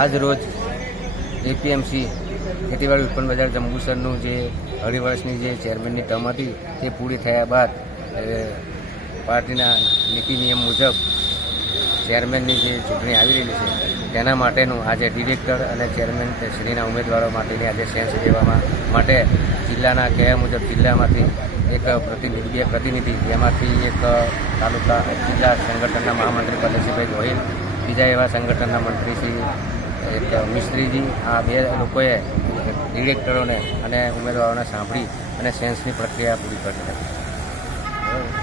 આજ રોજ એપીએમસી ખેતીવાડી ઉત્પન્ન બજાર જંબુસરનું જે અઢી વર્ષની જે ચેરમેનની ટર્મ હતી તે પૂરી થયા બાદ પાર્ટીના નીતિ નિયમ મુજબ ચેરમેનની જે ચૂંટણી આવી રહેલી છે તેના માટેનું આજે ડિરેક્ટર અને ચેરમેન શ્રીના ઉમેદવારો માટેની આજે સેન્સ લેવામાં માટે જિલ્લાના કહેવા મુજબ જિલ્લામાંથી એક પ્રતિનિધિ જેમાંથી એક તાલુકા જિલ્લા સંગઠનના મહામંત્રી પ્રદેશભાઈ ગોહિલ, બીજા એવા સંગઠનના મંત્રી શ્રી એક મિસ્ત્રીજી, આ બે લોકોએ ડિરેક્ટરોને અને ઉમેદવારોને સાંભળી અને સેન્સની પ્રક્રિયા પૂરી કરી હતી.